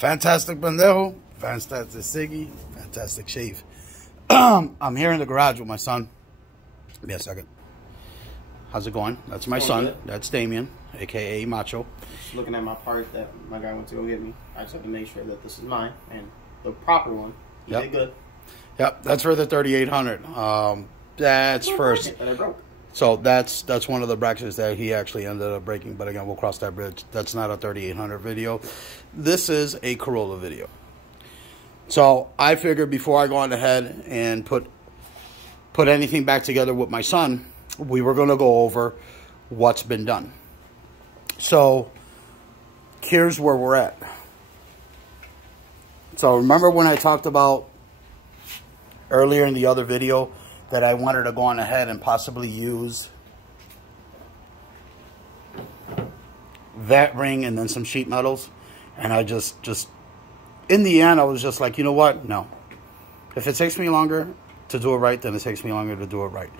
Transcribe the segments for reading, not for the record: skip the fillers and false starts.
Fantastic Pendejo, Fantastic Siggy, Fantastic Shave. I'm here in the garage with my son. Give me a second. How's it going? That's my son. Good. That's Damien, a.k.a. Macho. Just looking at my part that my guy went to go get me. I just have to make sure that this is mine and the proper one. He did good. Yep, that's for the 3800. That's first. But I broke. So that's one of the brackets that he actually ended up breaking. But again, we'll cross that bridge. That's not a 3800 video. This is a Corolla video. So I figured before I go on ahead and put anything back together with my son, we were going to go over what's been done. So here's where we're at. So remember when I talked about earlier in the other video that I wanted to go on ahead and possibly use that ring and then some sheet metals? And I just in the end, I was just like, you know what? No. If it takes me longer to do it right, then it takes me longer to do it right.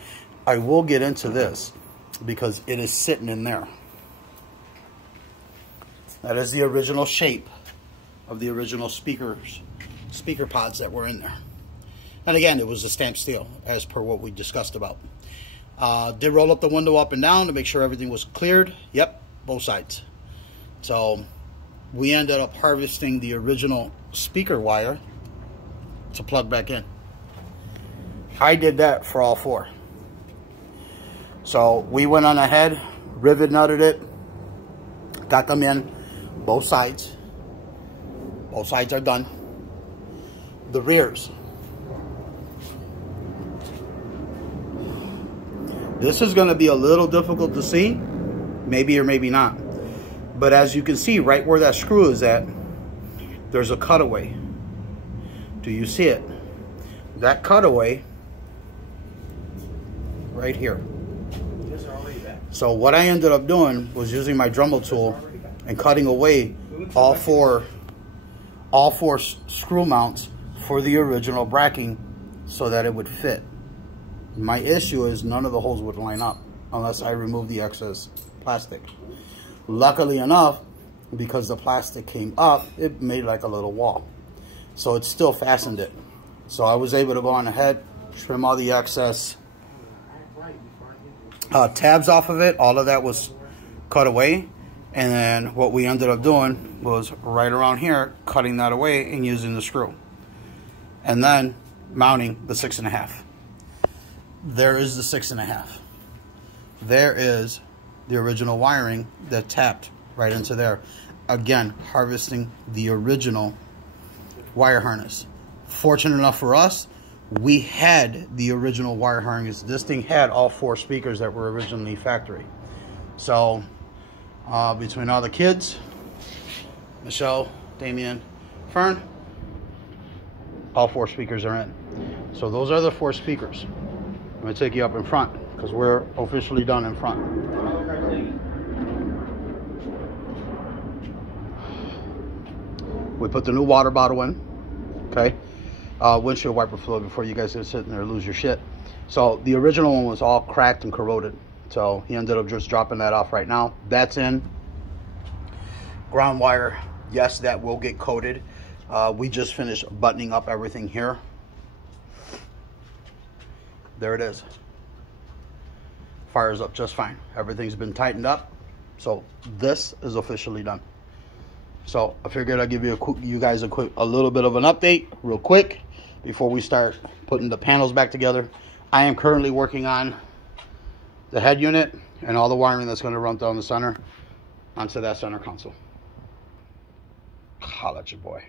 I will get into this because it is sitting in there. That is the original shape of the original speaker pods that were in there. And again, it was a stamped steel as per what we discussed about. Did roll up the window up and down to make sure everything was cleared. Yep, both sides. So we ended up harvesting the original speaker wire to plug back in. I did that for all four. So we went on ahead, rivet nutted it, got them in, both sides. Both sides are done. The rears. This is going to be a little difficult to see, maybe or maybe not. But as you can see, right where that screw is at, there's a cutaway. Do you see it? That cutaway right here. So what I ended up doing was using my Dremel tool and cutting away all four screw mounts for the original bracking so that it would fit. My issue is none of the holes would line up unless I remove the excess plastic. Luckily enough, because the plastic came up, it made like a little wall. So it still fastened it. So I was able to go on ahead, trim all the excess tabs off of it. All of that was cut away. And then what we ended up doing was right around here, cutting that away and using the screw. And then mounting the 6.5. There is the 6.5. There is the original wiring that tapped right into there. Again, harvesting the original wire harness. Fortunate enough for us, we had the original wire harness. This thing had all four speakers that were originally factory. So between all the kids, Michelle, Damien, Fern, all four speakers are in. So those are the four speakers. I'm going to take you up in front because we're officially done in front. We put the new water bottle in, okay? Windshield wiper fluid before you guys are sitting there and lose your shit. So the original one was all cracked and corroded. So he ended up just dropping that off right now. That's in. Ground wire, yes, that will get coated. We just finished buttoning up everything here. There it is. Fires up just fine. Everything's been tightened up. So this is officially done. So I figured I'd give you a little bit of an update real quick before we start putting the panels back together. I am currently working on the head unit and all the wiring that's going to run down the center onto that center console. Holla at your boy.